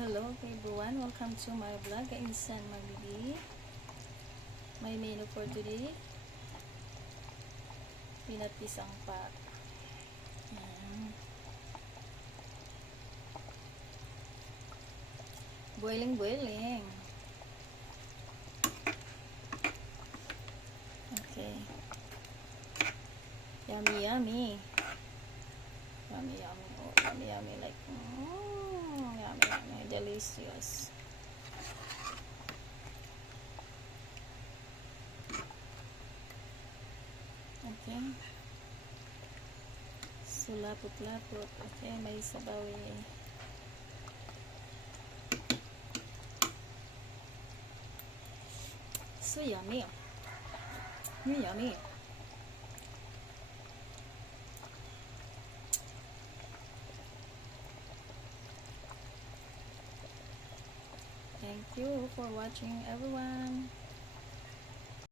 Hello everyone, welcome to my vlog. Kainsan magbili. My menu for today, peanut pisang pa. Boiling. Okay. Yummy. Yummy. Oh, yummy. Like, yummy. Delicious. Okay. So, lapot. Okay, may sabaw eh. So yummy. Yummy. Thank you for watching, everyone.